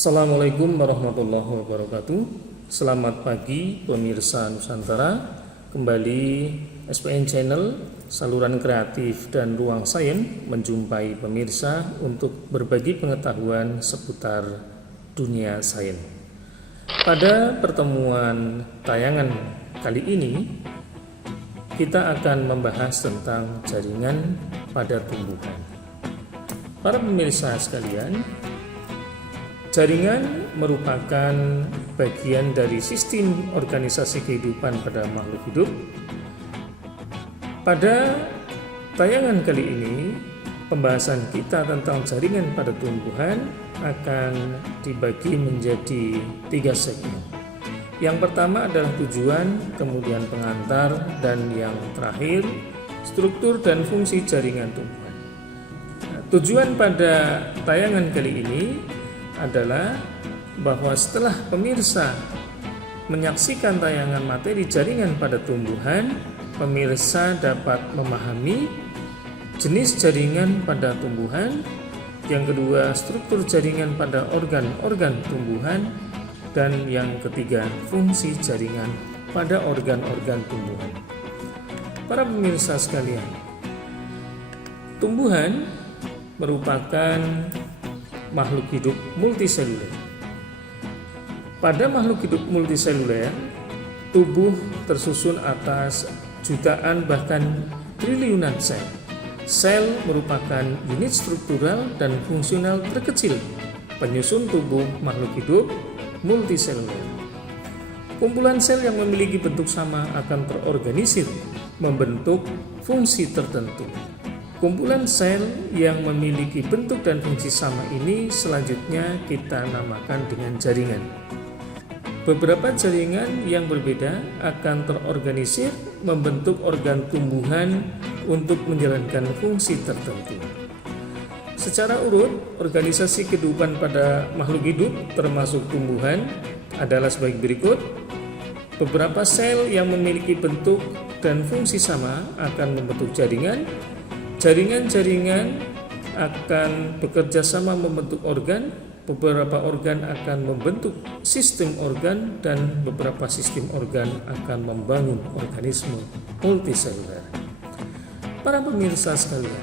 Assalamualaikum warahmatullahi wabarakatuh. Selamat pagi pemirsa Nusantara. Kembali SPN Channel, saluran kreatif dan ruang sains menjumpai pemirsa untuk berbagi pengetahuan seputar dunia sains. Pada pertemuan tayangan kali ini, kita akan membahas tentang jaringan pada tumbuhan. Para pemirsa sekalian, jaringan merupakan bagian dari sistem organisasi kehidupan pada makhluk hidup. Pada tayangan kali ini, pembahasan kita tentang jaringan pada tumbuhan akan dibagi menjadi 3 segmen. Yang pertama adalah tujuan, kemudian pengantar, dan yang terakhir struktur dan fungsi jaringan tumbuhan. Tujuan pada tayangan kali ini adalah bahwa setelah pemirsa menyaksikan tayangan materi jaringan pada tumbuhan, pemirsa dapat memahami jenis jaringan pada tumbuhan, yang kedua struktur jaringan pada organ-organ tumbuhan, dan yang ketiga fungsi jaringan pada organ-organ tumbuhan. Para pemirsa sekalian, tumbuhan merupakan makhluk hidup multiseluler. Pada makhluk hidup multiseluler, tubuh tersusun atas jutaan bahkan triliunan sel. Sel merupakan unit struktural dan fungsional terkecil penyusun tubuh makhluk hidup multiseluler. Kumpulan sel yang memiliki bentuk sama akan terorganisir membentuk fungsi tertentu. Kumpulan sel yang memiliki bentuk dan fungsi sama ini selanjutnya kita namakan dengan jaringan. Beberapa jaringan yang berbeda akan terorganisir membentuk organ tumbuhan untuk menjalankan fungsi tertentu. Secara urut, organisasi kehidupan pada makhluk hidup termasuk tumbuhan adalah sebagai berikut. Beberapa sel yang memiliki bentuk dan fungsi sama akan membentuk jaringan. Jaringan-jaringan akan bekerja sama membentuk organ, beberapa organ akan membentuk sistem organ, dan beberapa sistem organ akan membangun organisme multiseluler. Para pemirsa sekalian,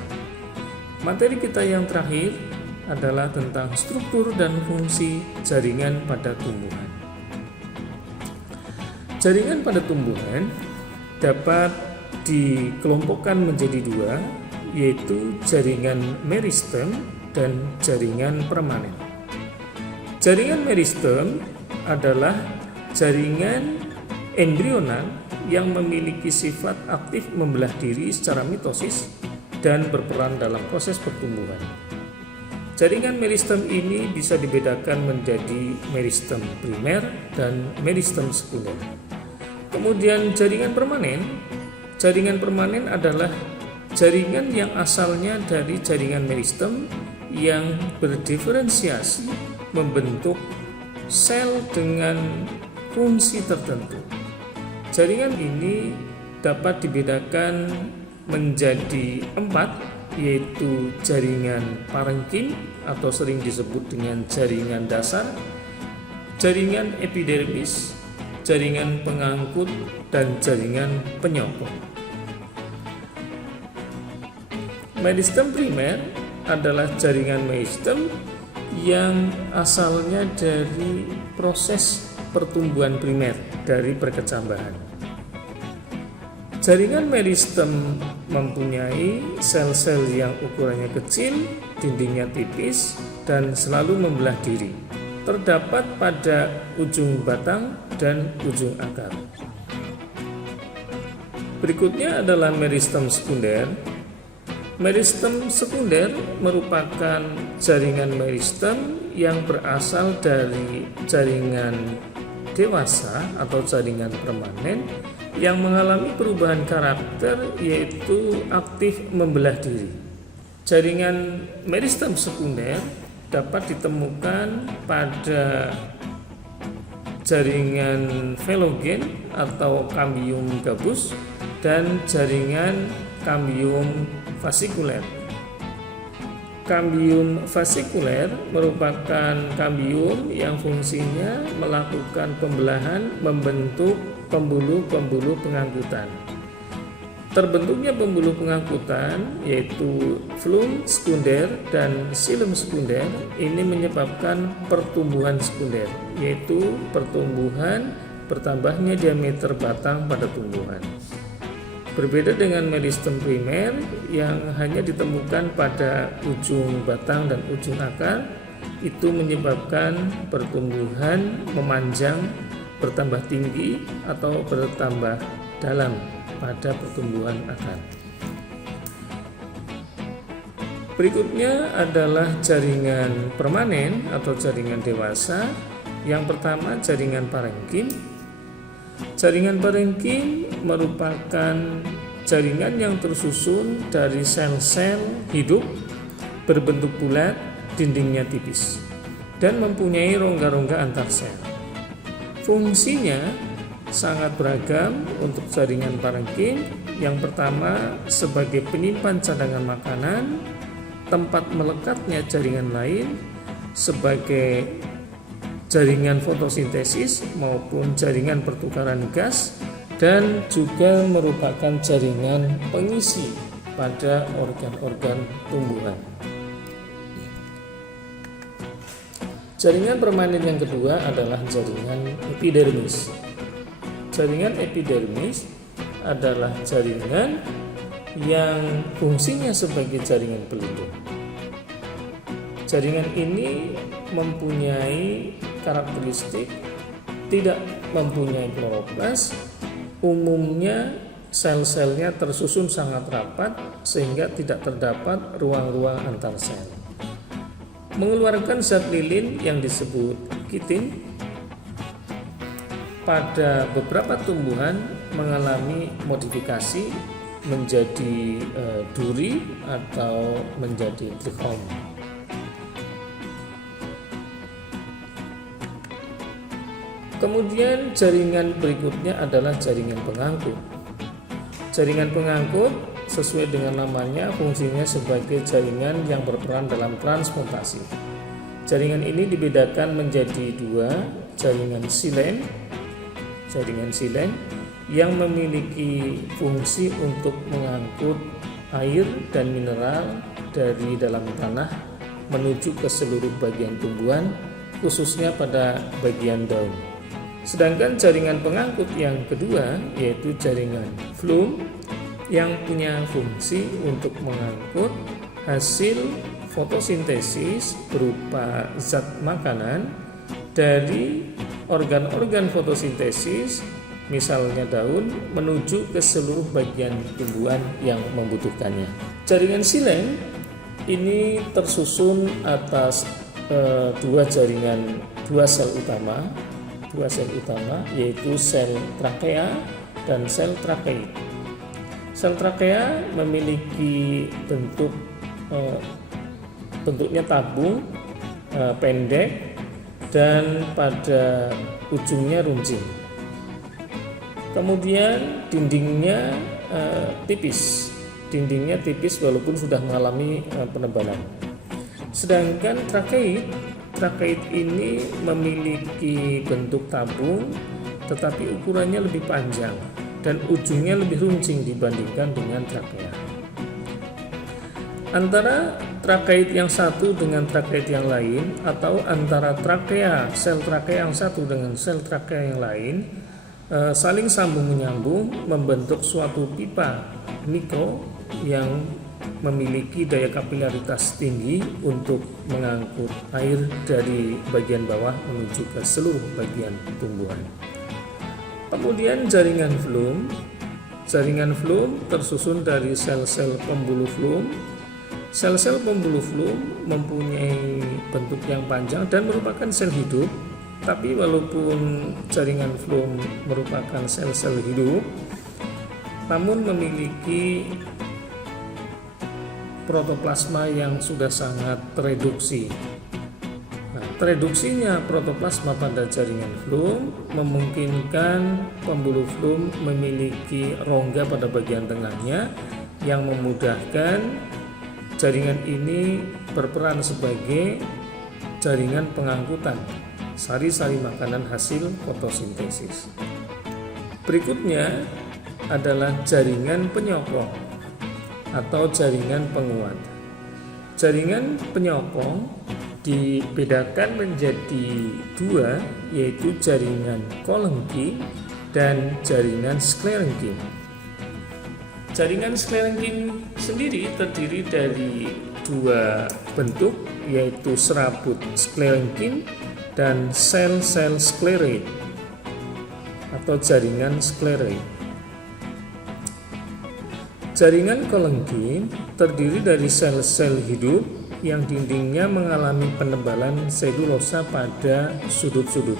materi kita yang terakhir adalah tentang struktur dan fungsi jaringan pada tumbuhan. Jaringan pada tumbuhan dapat dikelompokkan menjadi 2, yaitu jaringan meristem dan jaringan permanen. Jaringan meristem adalah jaringan embrional yang memiliki sifat aktif membelah diri secara mitosis dan berperan dalam proses pertumbuhan. Jaringan meristem ini bisa dibedakan menjadi meristem primer dan meristem sekunder. Kemudian jaringan permanen adalah jaringan yang asalnya dari jaringan meristem yang berdiferensiasi membentuk sel dengan fungsi tertentu. Jaringan ini dapat dibedakan menjadi 4, yaitu jaringan parenkim atau sering disebut dengan jaringan dasar, jaringan epidermis, jaringan pengangkut, dan jaringan penyokong. Meristem primer adalah jaringan meristem yang asalnya dari proses pertumbuhan primer dari perkecambahan. Jaringan meristem mempunyai sel-sel yang ukurannya kecil, dindingnya tipis, dan selalu membelah diri. Terdapat pada ujung batang dan ujung akar. Berikutnya adalah meristem sekunder. Meristem sekunder merupakan jaringan meristem yang berasal dari jaringan dewasa atau jaringan permanen yang mengalami perubahan karakter, yaitu aktif membelah diri. Jaringan meristem sekunder dapat ditemukan pada jaringan velogen atau cambium gabus dan jaringan cambium fasikuler. Kambium fasikuler merupakan kambium yang fungsinya melakukan pembelahan membentuk pembuluh-pembuluh pengangkutan. Terbentuknya pembuluh pengangkutan yaitu flum sekunder dan xilem sekunder ini menyebabkan pertumbuhan sekunder, yaitu pertumbuhan bertambahnya diameter batang pada tumbuhan. Berbeda dengan meristem primer yang hanya ditemukan pada ujung batang dan ujung akar, itu menyebabkan pertumbuhan memanjang, bertambah tinggi atau bertambah dalam pada pertumbuhan akar. Berikutnya adalah jaringan permanen atau jaringan dewasa. Yang pertama jaringan parenkim. Jaringan parenkim merupakan jaringan yang tersusun dari sel-sel hidup berbentuk bulat, dindingnya tipis, dan mempunyai rongga-rongga antar sel. Fungsinya sangat beragam untuk jaringan parenkim. Yang pertama sebagai penyimpan cadangan makanan, tempat melekatnya jaringan lain, sebagai jaringan fotosintesis maupun jaringan pertukaran gas, dan juga merupakan jaringan pengisi pada organ-organ tumbuhan. Jaringan permanen yang kedua adalah jaringan epidermis. Jaringan epidermis adalah jaringan yang fungsinya sebagai jaringan pelindung. Jaringan ini mempunyai karakteristik tidak mempunyai kloroplas. Umumnya sel-selnya tersusun sangat rapat sehingga tidak terdapat ruang-ruang antar sel. Mengeluarkan zat lilin yang disebut kitin. Pada beberapa tumbuhan mengalami modifikasi menjadi duri atau menjadi trichom. Kemudian jaringan berikutnya adalah jaringan pengangkut. Jaringan pengangkut sesuai dengan namanya fungsinya sebagai jaringan yang berperan dalam transportasi. Jaringan ini dibedakan menjadi dua, jaringan silen yang memiliki fungsi untuk mengangkut air dan mineral dari dalam tanah menuju ke seluruh bagian tumbuhan, khususnya pada bagian daun. Sedangkan jaringan pengangkut yang kedua yaitu jaringan flum yang punya fungsi untuk mengangkut hasil fotosintesis berupa zat makanan dari organ-organ fotosintesis, misalnya daun, menuju ke seluruh bagian tumbuhan yang membutuhkannya. Jaringan silen ini tersusun atas dua sel utama yaitu sel trakea dan sel trakeit. Sel trakea memiliki bentuknya tabung, pendek, dan pada ujungnya runcing. Kemudian dindingnya tipis walaupun sudah mengalami penebalan. Sedangkan trakeit ini memiliki bentuk tabung tetapi ukurannya lebih panjang dan ujungnya lebih runcing dibandingkan dengan trakea. Antara trakeit yang satu dengan trakeit yang lain atau antara sel trakea yang satu dengan sel trakea yang lain saling sambung menyambung membentuk suatu pipa mikro yang memiliki daya kapilaritas tinggi untuk mengangkut air dari bagian bawah menuju ke seluruh bagian tumbuhan. Kemudian jaringan flum tersusun dari sel-sel pembuluh flum. Sel-sel pembuluh flum mempunyai bentuk yang panjang dan merupakan sel hidup. Tapi walaupun jaringan flum merupakan sel-sel hidup, namun memiliki protoplasma yang sudah sangat tereduksi. Tereduksinya protoplasma pada jaringan flum memungkinkan pembuluh flum memiliki rongga pada bagian tengahnya yang memudahkan jaringan ini berperan sebagai jaringan pengangkutan sari-sari makanan hasil fotosintesis. Berikutnya adalah jaringan penyokong atau jaringan penguat. Jaringan penyokong dibedakan menjadi dua, yaitu jaringan Kolengki dan jaringan sklerenkin. Jaringan sklerenkin sendiri terdiri dari dua bentuk, yaitu serabut sklerenkin dan sel-sel skleroid atau jaringan skleroid. Jaringan Kolengki terdiri dari sel-sel hidup yang dindingnya mengalami penebalan selulosa pada sudut-sudut.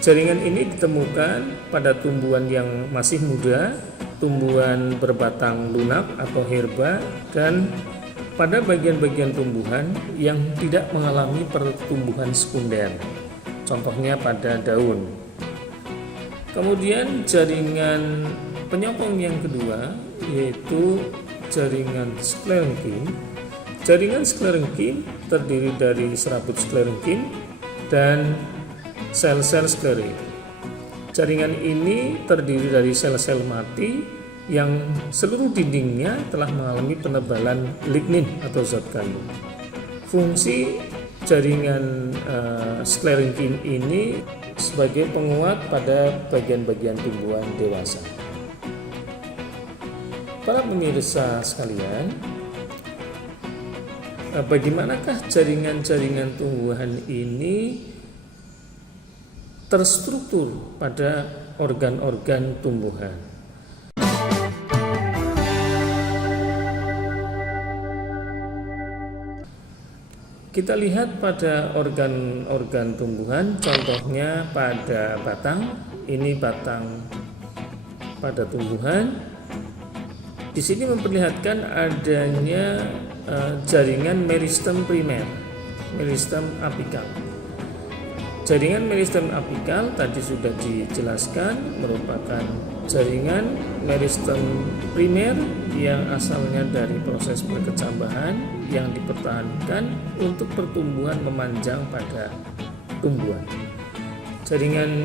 Jaringan ini ditemukan pada tumbuhan yang masih muda, tumbuhan berbatang lunak atau herba, dan pada bagian-bagian tumbuhan yang tidak mengalami pertumbuhan sekunder, contohnya pada daun. Kemudian jaringan penyokong yang kedua yaitu jaringan sklerenkin. Jaringan sklerenkin terdiri dari serabut sklerenkin dan sel-sel skleroid. Jaringan ini terdiri dari sel-sel mati yang seluruh dindingnya telah mengalami penebalan lignin atau zat kayu. Fungsi jaringan sklerenkin ini sebagai penguat pada bagian-bagian tumbuhan dewasa. Para pemirsa sekalian, bagaimanakah jaringan-jaringan tumbuhan ini terstruktur pada organ-organ tumbuhan? Kita lihat pada organ-organ tumbuhan, contohnya pada batang. Ini batang pada tumbuhan. Di sini memperlihatkan adanya jaringan meristem primer, meristem apikal. Jaringan meristem apikal tadi sudah dijelaskan merupakan jaringan meristem primer yang asalnya dari proses berkecambahan yang dipertahankan untuk pertumbuhan memanjang pada tumbuhan. Jaringan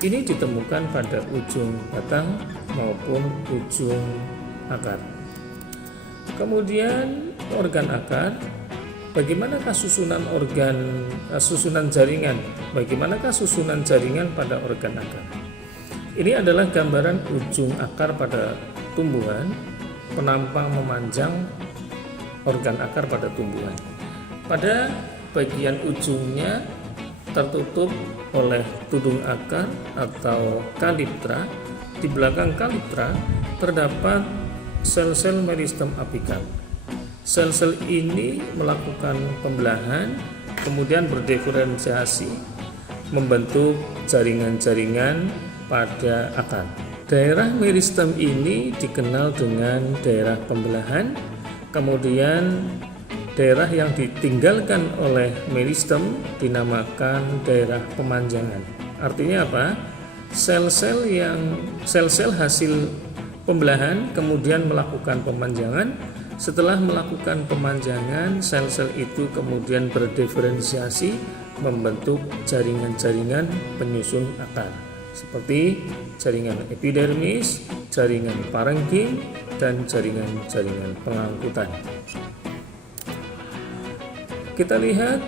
ini ditemukan pada ujung batang maupun ujung akar. Kemudian organ akar, bagaimanakah susunan jaringan? Bagaimanakah susunan jaringan pada organ akar? Ini adalah gambaran ujung akar pada tumbuhan, penampang memanjang organ akar pada tumbuhan. Pada bagian ujungnya tertutup oleh tudung akar atau kaliptra. Di belakang kaliptra terdapat sel-sel meristem apikal. Sel-sel ini melakukan pembelahan, kemudian berdiferensiasi, membentuk jaringan-jaringan pada akar. Daerah meristem ini dikenal dengan daerah pembelahan, kemudian daerah yang ditinggalkan oleh meristem dinamakan daerah pemanjangan. Artinya apa? Sel-sel hasil pembelahan kemudian melakukan pemanjangan. Setelah melakukan pemanjangan, sel-sel itu kemudian berdiferensiasi membentuk jaringan-jaringan penyusun akar, seperti jaringan epidermis, jaringan parenkim, dan jaringan-jaringan pengangkutan. Kita lihat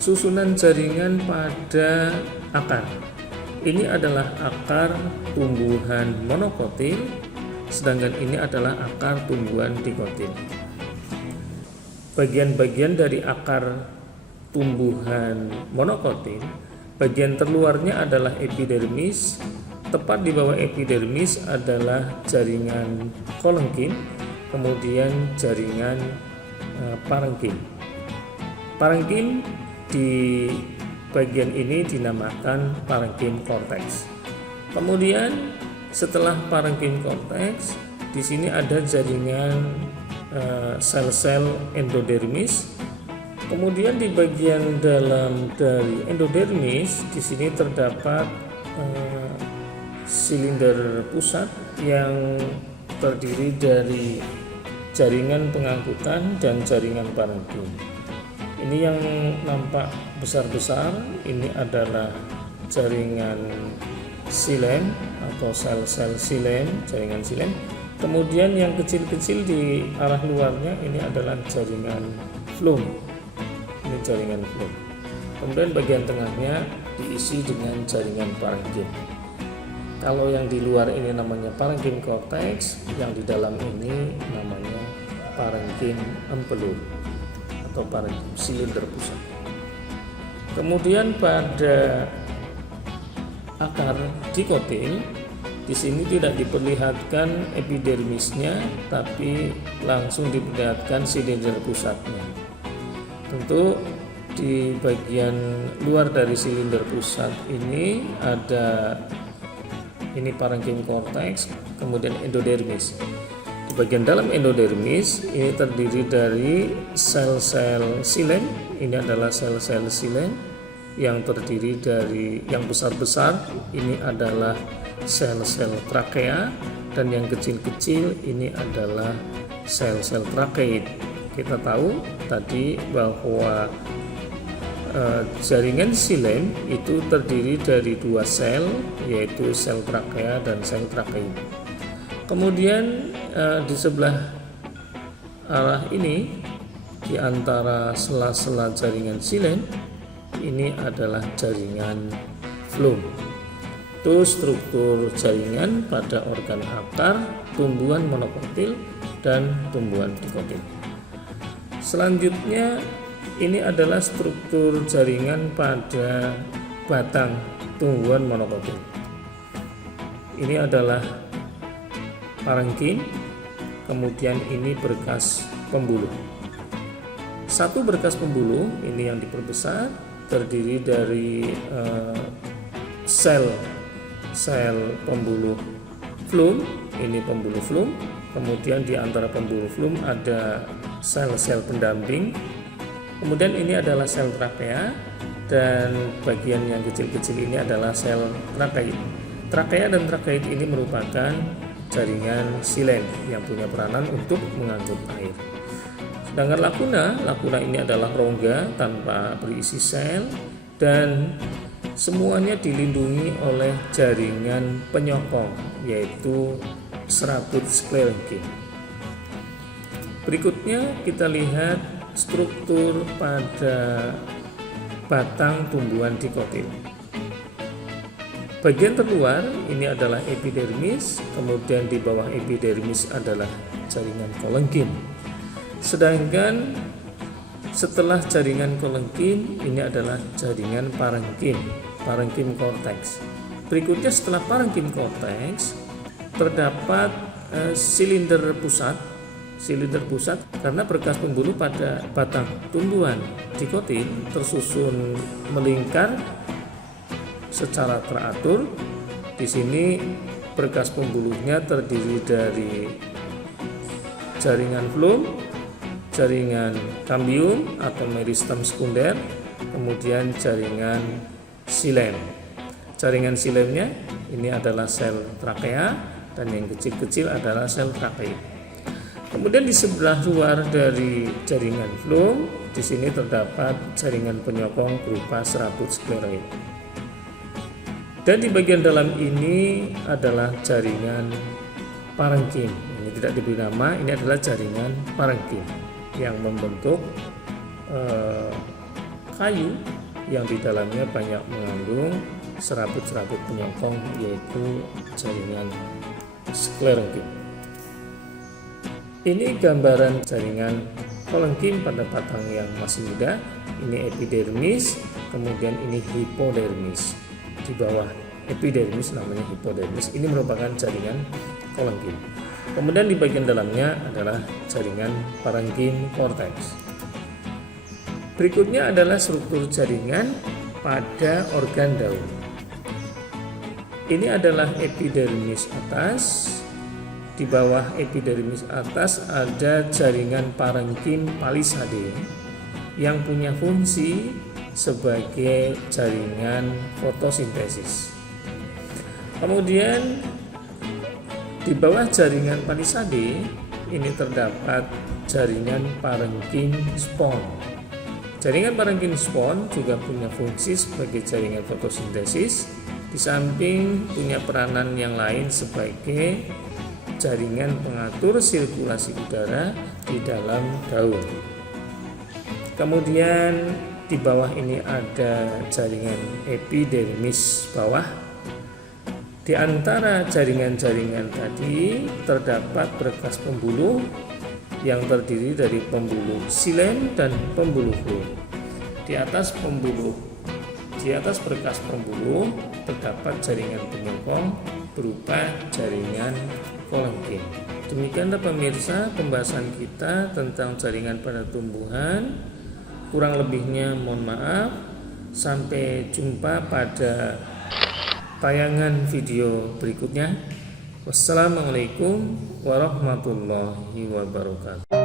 susunan jaringan pada akar. Ini adalah akar tumbuhan monokotil, sedangkan ini adalah akar tumbuhan dikotil. Bagian-bagian dari akar tumbuhan monokotil, bagian terluarnya adalah epidermis. Tepat di bawah epidermis adalah jaringan kolengkin, kemudian jaringan parenkim. Parenkim di bagian ini dinamakan parenkim korteks. Kemudian setelah parenkim korteks, di sini ada jaringan sel-sel endodermis. Kemudian di bagian dalam dari endodermis, di sini terdapat silinder pusat yang terdiri dari jaringan pengangkutan dan jaringan parenkim. Ini yang nampak besar-besar ini adalah jaringan silem atau sel-sel silem, jaringan silem. Kemudian yang kecil-kecil di arah luarnya ini adalah jaringan flum. Ini jaringan flum. Kemudian bagian tengahnya diisi dengan jaringan parenkim. Kalau yang di luar ini namanya parenkim cortex, yang di dalam ini namanya parenkim empelur atau parenkim silinder pusat. Kemudian pada akar dikotil, di sini tidak diperlihatkan epidermisnya, tapi langsung diperlihatkan silinder pusatnya. Tentu di bagian luar dari silinder pusat ini ada parenkim cortex, kemudian endodermis. Di bagian dalam endodermis ini terdiri dari sel-sel silem. Ini adalah sel-sel silem yang terdiri dari yang besar-besar ini adalah sel-sel trakea, dan yang kecil-kecil ini adalah sel-sel trakeid. Kita tahu tadi bahwa jaringan silem itu terdiri dari dua sel, yaitu sel trakea dan sel trakeid. Kemudian di sebelah arah ini, di antara sela-sela jaringan silem, ini adalah jaringan flum. Itu struktur jaringan pada organ akar, tumbuhan monokotil, dan tumbuhan dikotil. Selanjutnya ini adalah struktur jaringan pada batang tumbuhan monokotil. Ini adalah parenkim, kemudian ini berkas pembuluh. Satu berkas pembuluh ini yang diperbesar terdiri dari sel pembuluh flum, ini pembuluh flum. Kemudian di antara pembuluh flum ada sel-sel pendamping. Kemudian ini adalah sel trakea, dan bagian yang kecil-kecil ini adalah sel trakeid. Trakea dan trakeid ini merupakan jaringan silem yang punya peranan untuk mengangkut air. Sedangkan lakuna ini adalah rongga tanpa berisi sel, dan semuanya dilindungi oleh jaringan penyokong, yaitu serabut sklerenkim. Berikutnya kita lihat struktur pada batang tumbuhan dikotil. Bagian terluar ini adalah epidermis, kemudian di bawah epidermis adalah jaringan kolengkim. Sedangkan setelah jaringan kolengkim ini adalah jaringan parenkim cortex. Berikutnya setelah parenkim cortex terdapat silinder pusat karena berkas pembuluh pada batang tumbuhan dikotil tersusun melingkar secara teratur. Di sini berkas pembuluhnya terdiri dari jaringan flum, jaringan kambium atau meristem sekunder, kemudian jaringan silem. Jaringan silemnya ini adalah sel trakea, dan yang kecil-kecil adalah sel trakeid. Kemudian di sebelah luar dari jaringan flum, di sini terdapat jaringan penyokong berupa serabut skleroid. Dan di bagian dalam ini adalah jaringan parenkim. Ini tidak diberi nama, ini adalah jaringan parenkim yang membentuk kayu yang di dalamnya banyak mengandung serabut-serabut penyokong, yaitu jaringan sklerenkim. Ini gambaran jaringan kolengkim pada batang yang masih muda. Ini epidermis, kemudian ini hipodermis. Di bawah epidermis namanya hipodermis. Ini merupakan jaringan kolengkim. Kemudian di bagian dalamnya adalah jaringan parenkim cortex. Berikutnya adalah struktur jaringan pada organ daun. Ini adalah epidermis atas. Di bawah epidermis atas ada jaringan parenkim palisade yang punya fungsi sebagai jaringan fotosintesis. Kemudian di bawah jaringan palisade ini terdapat jaringan parenkim spon. Jaringan parenkim spon juga punya fungsi sebagai jaringan fotosintesis, di samping punya peranan yang lain sebagai jaringan pengatur sirkulasi udara di dalam daun. Kemudian di bawah ini ada jaringan epidermis bawah. Di antara jaringan-jaringan tadi terdapat berkas pembuluh yang terdiri dari pembuluh xilem dan pembuluh fluid. Di atas berkas pembuluh terdapat jaringan penyokong berupa jaringan kolenkin. Demikianlah pemirsa pembahasan kita tentang jaringan pada tumbuhan. Kurang lebihnya mohon maaf. Sampai jumpa pada tayangan video berikutnya. Wassalamualaikum warahmatullahi wabarakatuh.